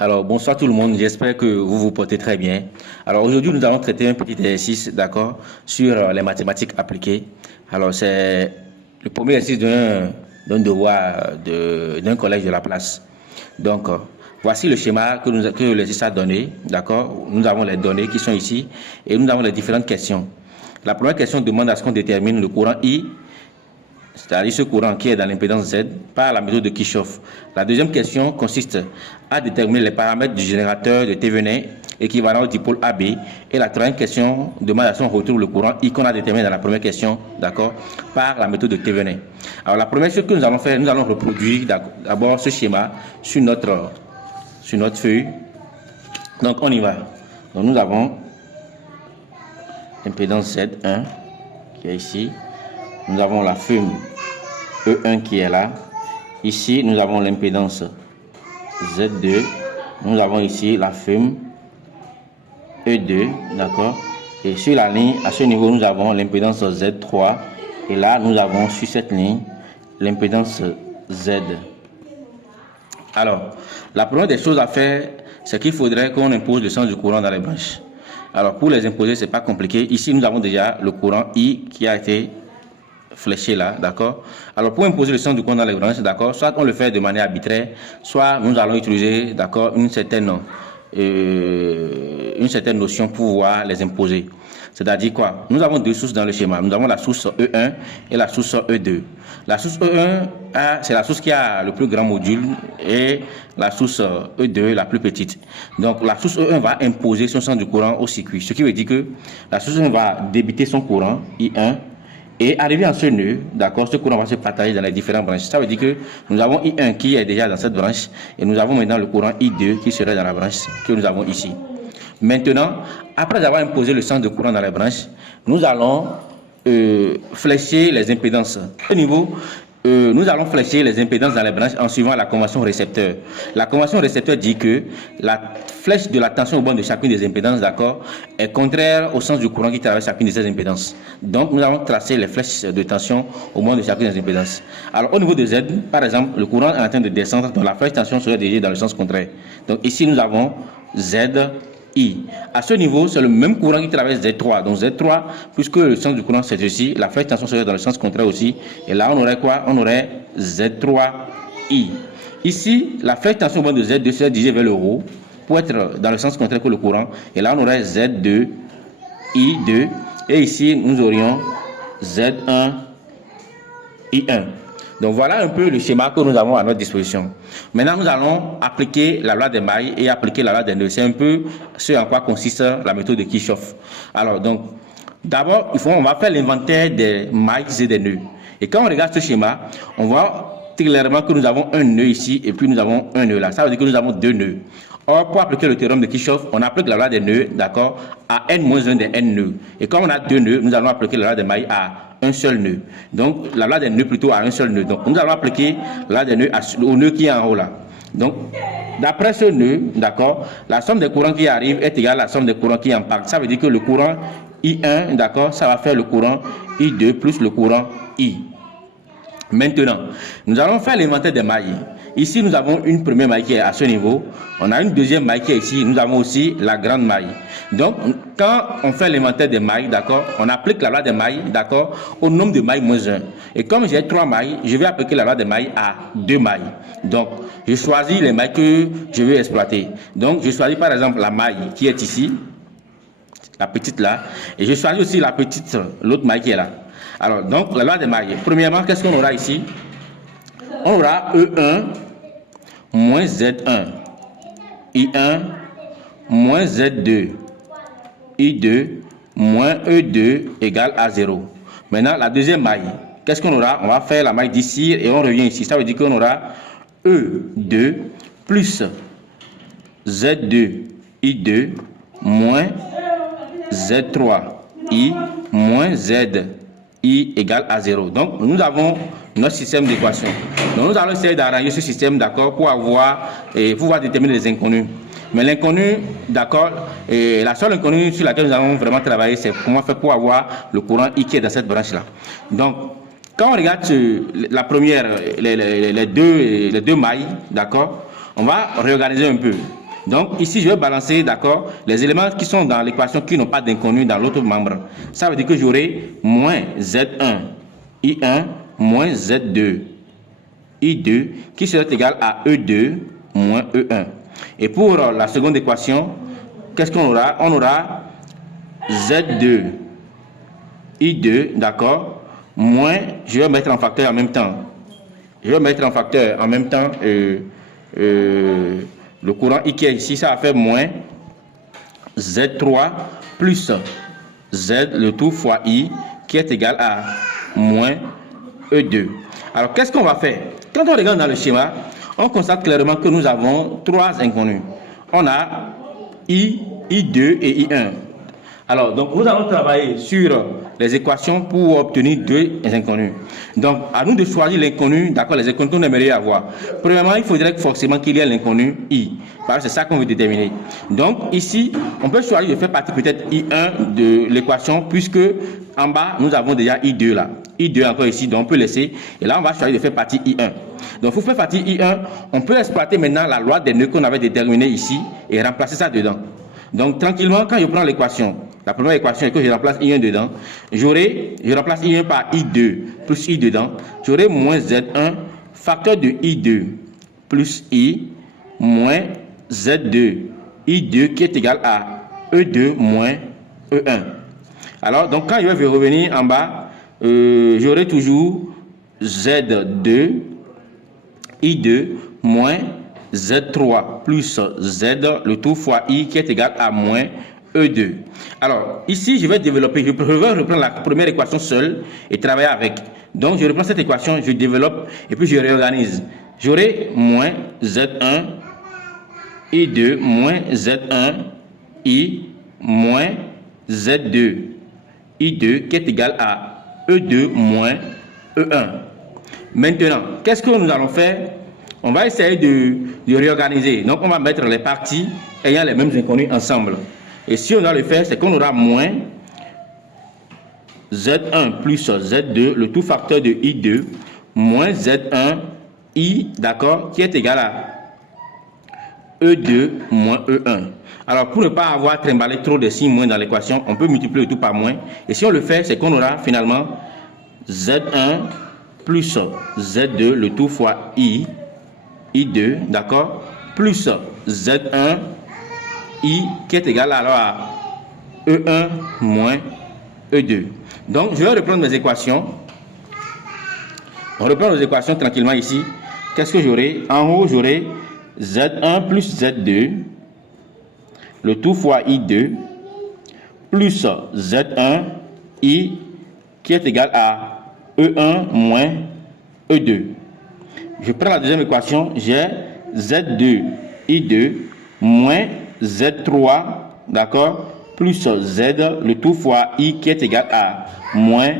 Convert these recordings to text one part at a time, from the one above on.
Alors, bonsoir tout le monde, j'espère que vous vous portez très bien. Alors, aujourd'hui, nous allons traiter un petit exercice, d'accord, sur les mathématiques appliquées. Alors, c'est le premier exercice d'un devoir d'un collège de la place. Donc, voici le schéma que l'exercice a donné, d'accord. Nous avons les données qui sont ici et nous avons les différentes questions. La première question demande à ce qu'on détermine le courant I, c'est-à-dire ce courant qui est dans l'impédance Z, par la méthode de Kirchhoff. La deuxième question consiste à déterminer les paramètres du générateur de Thévenin équivalent au dipôle AB. Et la troisième question demande à ce qu'on retrouve le courant I qu'on a déterminé dans la première question, d'accord, par la méthode de Thévenin. Alors la première chose que nous allons faire, nous allons reproduire d'abord ce schéma sur notre feuille. Donc on y va. Donc nous avons l'impédance Z1 qui est ici. Nous avons la FUM E1 qui est là. Ici, nous avons l'impédance Z2. Nous avons ici la FUM E2, d'accord. Et sur la ligne, à ce niveau, nous avons l'impédance Z3. Et là, nous avons sur cette ligne l'impédance Z. Alors, la première des choses à faire, c'est qu'il faudrait qu'on impose le sens du courant dans les branches. Alors, pour les imposer, c'est pas compliqué. Ici, nous avons déjà le courant I qui a été fléché là, d'accord. Alors pour imposer le sens du courant dans les branches, d'accord, soit on le fait de manière arbitraire, soit nous allons utiliser, d'accord, une certaine notion pour pouvoir les imposer. C'est-à-dire quoi? Nous avons deux sources dans le schéma. Nous avons la source E1 et la source E2. La source E1, c'est la source qui a le plus grand module et la source E2 la plus petite. Donc la source E1 va imposer son sens du courant au circuit. Ce qui veut dire que la source E1 va débiter son courant, I1, et arrivé à ce nœud, d'accord, ce courant va se partager dans les différentes branches. Ça veut dire que nous avons I1 qui est déjà dans cette branche et nous avons maintenant le courant I2 qui serait dans la branche que nous avons ici. Maintenant, après avoir imposé le sens de courant dans les branches, nous allons flécher les impédances. Au niveau, nous allons flécher les impédances dans les branches en suivant la convention récepteur. La convention récepteur dit que la flèche de la tension au bord de chacune des impédances, d'accord, est contraire au sens du courant qui traverse chacune de ces impédances. Donc, nous allons tracer les flèches de tension au bord de chacune des impédances. Alors, au niveau de Z, par exemple, le courant est en train de descendre, donc la flèche de tension serait dirigée dans le sens contraire. Donc, ici, nous avons Z, I. À ce niveau, c'est le même courant qui traverse Z3. Donc Z3, puisque le sens du courant c'est ceci, la flèche de tension serait dans le sens contraire aussi. Et là, on aurait quoi? On aurait Z3I. Ici, la flèche de tension au bord de Z2 serait dirigée vers le haut pour être dans le sens contraire que le courant. Et là, on aurait Z2, I2. Et ici, nous aurions Z1, I1. Donc voilà un peu le schéma que nous avons à notre disposition. Maintenant, nous allons appliquer la loi des mailles et appliquer la loi des nœuds. C'est un peu ce en quoi consiste la méthode de Kirchhoff. Alors, donc, d'abord, on va faire l'inventaire des mailles et des nœuds. Et quand on regarde ce schéma, on voit clairement que nous avons un nœud ici et puis nous avons un nœud là. Ça veut dire que nous avons deux nœuds. Or, pour appliquer le théorème de Kirchhoff, on applique la loi des nœuds, d'accord, à n-1 des n nœuds. Et comme on a deux nœuds, nous allons appliquer la loi des mailles à un seul nœud. Donc, la loi des nœuds plutôt à un seul nœud. Donc, nous allons appliquer la loi des nœuds au nœud qui est en haut là. Donc, d'après ce nœud, d'accord, la somme des courants qui arrivent est égale à la somme des courants qui impactent. Ça veut dire que le courant I1, d'accord, ça va faire le courant I2 plus le courant I. Maintenant, nous allons faire l'inventaire des mailles. Ici, nous avons une première maille qui est à ce niveau. On a une deuxième maille qui est ici. Nous avons aussi la grande maille. Donc, quand on fait l'inventaire des mailles, d'accord, on applique la loi des mailles, d'accord, au nombre de mailles moins 1. Et comme j'ai 3 mailles, je vais appliquer la loi des mailles à 2 mailles. Donc, je choisis les mailles que je veux exploiter. Donc, je choisis par exemple la maille qui est ici, la petite là, et je choisis aussi la petite, l'autre maille qui est là. Alors, donc, la loi des mailles. Premièrement, qu'est-ce qu'on aura ici? On aura E1 moins Z1, I1 moins Z2, I2 moins E2 égale à 0. Maintenant, la deuxième maille, qu'est-ce qu'on aura? On va faire la maille d'ici et on revient ici. Ça veut dire qu'on aura E2 plus Z2, I2 moins Z3I moins ZI égale à 0. Donc, nous avons notre système d'équation. Donc, nous allons essayer d'arranger ce système, d'accord, pour pouvoir déterminer les inconnus. Mais l'inconnu, d'accord, et la seule inconnue sur laquelle nous allons vraiment travailler, c'est comment faire pour avoir le courant I qui est dans cette branche-là. Donc, quand on regarde la première, les deux mailles, d'accord, on va réorganiser un peu. Donc ici, je vais balancer, d'accord, les éléments qui sont dans l'équation qui n'ont pas d'inconnu dans l'autre membre. Ça veut dire que j'aurai moins Z1, I1, moins Z2, I2, qui sera égal à E2 moins E1. Et pour la seconde équation, qu'est-ce qu'on aura? On aura Z2, I2, d'accord, moins, je vais mettre en facteur en même temps. Je vais mettre en facteur en même temps le courant I qui est ici, ça va faire moins Z3 plus Z, le tout fois I, qui est égal à moins E2. Alors, qu'est-ce qu'on va faire? Quand on regarde dans le schéma, on constate clairement que nous avons trois inconnus. On a I, I2 et I1. Alors, donc, nous allons travailler sur les équations pour obtenir deux inconnus. Donc, à nous de choisir l'inconnu, d'accord, les inconnus qu'on aimerait avoir. Premièrement, il faudrait forcément qu'il y ait l'inconnu I, parce que c'est ça qu'on veut déterminer. Donc, ici, on peut choisir de faire partie peut-être I1 de l'équation, puisque en bas, nous avons déjà I2 là. I2 encore ici, donc on peut laisser. Et là, on va choisir de faire partie I1. Donc, pour faire partie I1, on peut exploiter maintenant la loi des nœuds qu'on avait déterminée ici et remplacer ça dedans. Donc, tranquillement, quand je prends l'équation, la première équation et que je remplace I1 dedans, je remplace I1 par I2 plus I dedans, j'aurai moins Z1 facteur de I2 plus I moins Z2 I2 qui est égal à E2 moins E1. Alors, donc quand je vais revenir en bas, j'aurai toujours Z2 I2 moins Z3 plus Z, le tout fois I qui est égal à moins E2. Alors, ici, je vais développer, je vais reprendre la première équation seule et travailler avec. Donc, je reprends cette équation, je développe et puis je réorganise. J'aurai moins Z1 I2 moins Z1 I moins Z2 I2 qui est égal à E2 moins E1. Maintenant, qu'est-ce que nous allons faire? On va essayer de réorganiser. Donc, on va mettre les parties ayant les mêmes inconnus ensemble. Et si on va le faire, c'est qu'on aura moins Z1 plus Z2, le tout facteur de I2, moins Z1 I, d'accord, qui est égal à E2 moins E1. Alors, pour ne pas avoir trimballé trop de signes moins dans l'équation, on peut multiplier le tout par moins. Et si on le fait, c'est qu'on aura finalement Z1 plus Z2, le tout fois I, I2, d'accord, plus Z1 I qui est égal alors à E1 moins E2. Donc, je vais reprendre mes équations. On reprend nos équations tranquillement ici. Qu'est-ce que j'aurai? En haut, j'aurai Z1 plus Z2, le tout fois I2, plus Z1 I qui est égal à E1 moins E2. Je prends la deuxième équation, j'ai Z2 I2 moins Z3, d'accord, plus Z, le tout fois I qui est égal à moins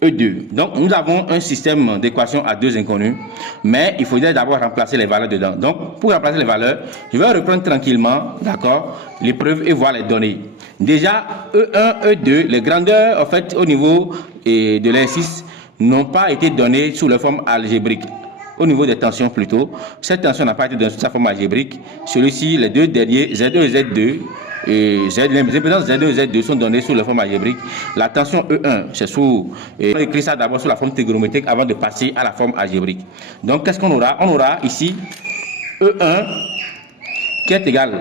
E2. Donc, nous avons un système d'équations à deux inconnus, mais il faudrait d'abord remplacer les valeurs dedans. Donc, pour remplacer les valeurs, je vais reprendre tranquillement, d'accord, l'épreuve et voir les données. Déjà, E1, E2, les grandeurs, en fait, au niveau de l'exercice, n'ont pas été données sous la forme algébrique. Au niveau des tensions plutôt, cette tension n'a pas été donnée sous sa forme algébrique. Celui-ci, les deux derniers, Z1 et Z2, les impédances Z2 et Z2 sont données sous la forme algébrique. La tension E1, c'est sous... on écrit ça d'abord sous la forme trigonométrique avant de passer à la forme algébrique. Donc, qu'est-ce qu'on aura? On aura ici E1 qui est égal.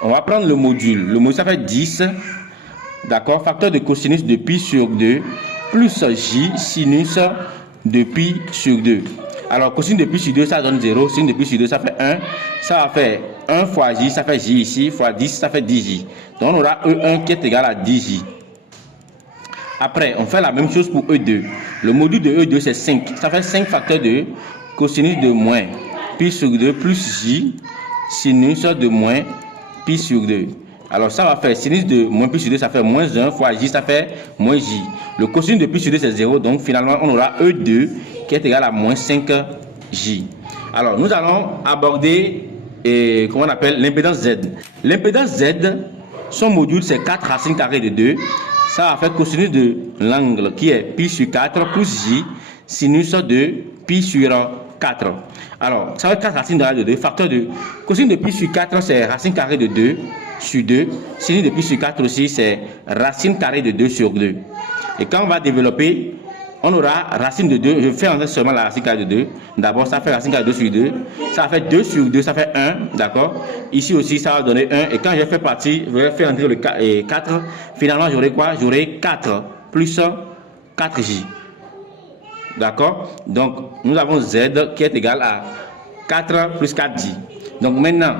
On va prendre le module. Le module, ça fait 10, d'accord, facteur de cosinus de pi sur 2, plus J sinus de pi sur 2. Alors, cosinus de pi sur 2, ça donne 0. Sinus de pi sur 2, ça fait 1. Ça va faire 1 fois J, ça fait J ici, fois 10, ça fait 10J. Donc, on aura E1 qui est égal à 10J. Après, on fait la même chose pour E2. Le module de E2, c'est 5. Ça fait 5 facteurs de cosinus de moins pi sur 2 plus J sinus de moins pi sur 2. Alors, ça va faire sinus de moins pi sur 2, ça fait moins 1 fois J, ça fait moins J. Le cosinus de pi sur 2, c'est 0. Donc, finalement, on aura E2 qui est égal à moins 5J. Alors, nous allons aborder, comment on appelle, l'impédance Z. L'impédance Z, son module, c'est 4 racines carrées de 2. Ça va faire cosinus de l'angle qui est pi sur 4 plus J, sinus de pi sur 4. Alors, ça va être 4 racines de 2. Facteur de cosine de pi sur 4, c'est racine carrée de 2 sur 2. Sinus de pi sur 4 aussi, c'est racine carrée de 2 sur 2. Et quand on va développer, on aura racine de 2. Je fais entrer seulement la racine carrée de 2. D'abord, ça fait racine carrée de 2 sur 2. Ça fait 2 sur 2, ça fait 1. D'accord? Ici aussi, ça va donner 1. Et quand je fais partie, je vais faire entrer le 4. Finalement, j'aurai quoi? J'aurai 4 plus 4J. D'accord? Donc, nous avons Z qui est égal à 4 plus 4J. Donc, maintenant,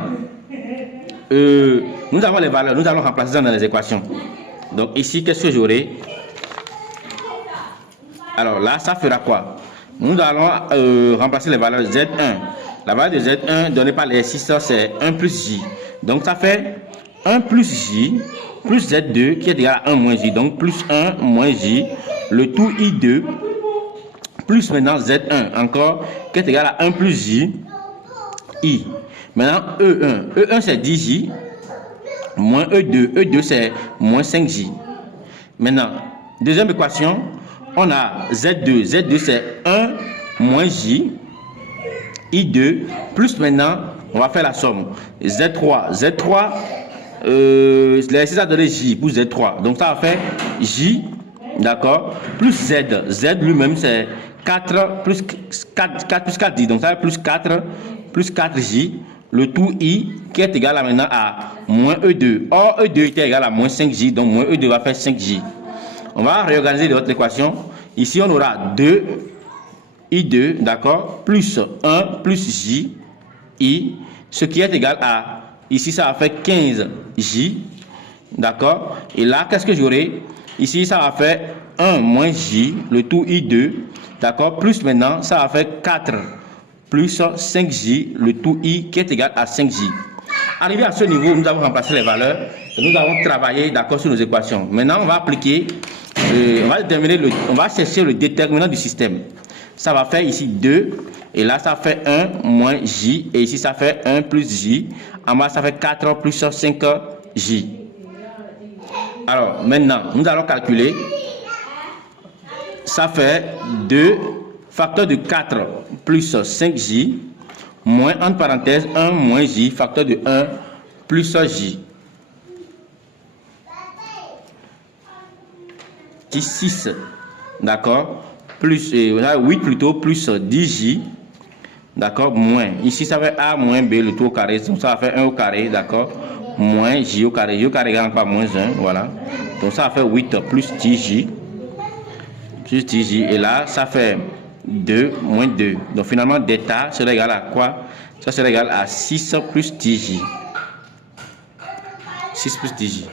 nous avons les valeurs. Nous allons remplacer ça dans les équations. Donc, ici, qu'est-ce que j'aurai? Alors là, ça fera quoi? Nous allons remplacer les valeurs Z1. La valeur de Z1 donnée par les 6, c'est 1 plus J. Donc, ça fait 1 plus J plus Z2 qui est égal à 1 moins J. Donc, plus 1 moins J, le tout I2, plus maintenant Z1 encore, qui est égal à 1 plus J, I. Maintenant, E1. E1, c'est 10J, moins E2. E2, c'est moins 5J. Maintenant, deuxième équation, on a Z2. Z2, c'est 1 moins J, I2, plus maintenant, on va faire la somme. Z3. Z3, l'exercice a donné J pour Z3. Donc, ça va faire J, d'accord, plus Z. Z lui-même, c'est 4 plus 4 plus 4J. Donc, ça va plus 4 plus 4J. Le tout I qui est égal à maintenant à moins E2. Or, E2 était égal à moins 5J. Donc, moins E2 va faire 5J. On va réorganiser notre équation. Ici, on aura 2 I2, d'accord, plus 1 plus J, I, ce qui est égal à, ici, ça va faire 15J, d'accord. Et là, qu'est-ce que j'aurai? Ici, ça va faire 1 moins J, le tout I2, d'accord, plus maintenant, ça va faire 4 plus 5J, le tout I, qui est égal à 5J. Arrivé à ce niveau, nous avons remplacé les valeurs, et nous avons travaillé, d'accord, sur nos équations. Maintenant, on va appliquer, on va chercher le déterminant du système. Ça va faire ici 2, et là, ça fait 1 moins J, et ici, ça fait 1 plus J. En bas, ça fait 4 plus 5J. Alors, maintenant, nous allons calculer. Ça fait 2 facteur de 4 plus 5J, moins, entre parenthèses, 1 moins J, facteur de 1 plus J. 6, d'accord, plus 8 plutôt, plus 10J, d'accord, moins. Ici, ça fait A moins B, le tout au carré, donc ça va faire 1 au carré, d'accord, moins J au carré. J au carré égale pas moins 1, voilà. Donc ça va faire 8 plus 10J, plus 10J, et là, ça fait 2 moins 2. Donc finalement, delta sera égal à quoi? Ça sera égal à 6 plus 10J. 6 plus 10J.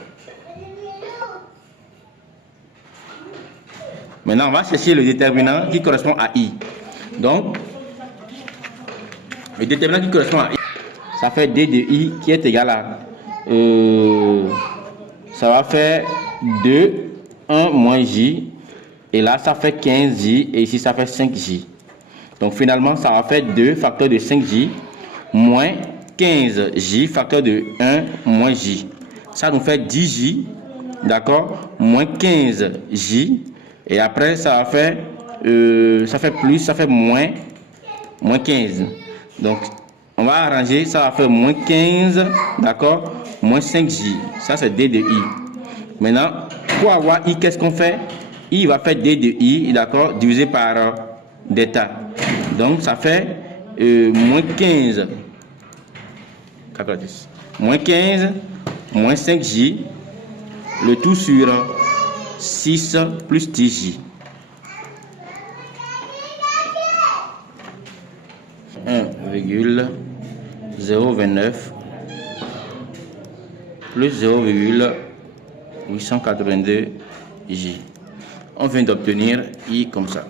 Maintenant, on va chercher le déterminant qui correspond à I. Donc, le déterminant qui correspond à I, ça fait D de I qui est égal à... ça va faire 2, 1 moins J. Et là, ça fait 15J. Et ici, ça fait 5J. Donc, finalement, ça va faire 2 facteur de 5J moins 15J facteur de 1 moins J. Ça nous fait 10J. D'accord? Moins 15J. Et après, ça va faire... ça fait plus, ça fait moins 15. Donc, on va arranger. Ça va faire moins 15. D'accord? Moins 5J. Ça, c'est D de I. Maintenant, pour avoir I, qu'est-ce qu'on fait? I va faire D de I, d'accord, divisé par delta. Donc, ça fait moins 15. Moins 15, moins 5J, le tout sur 6 plus 10J. 1,029 plus 0,882J. On vient d'obtenir I comme ça.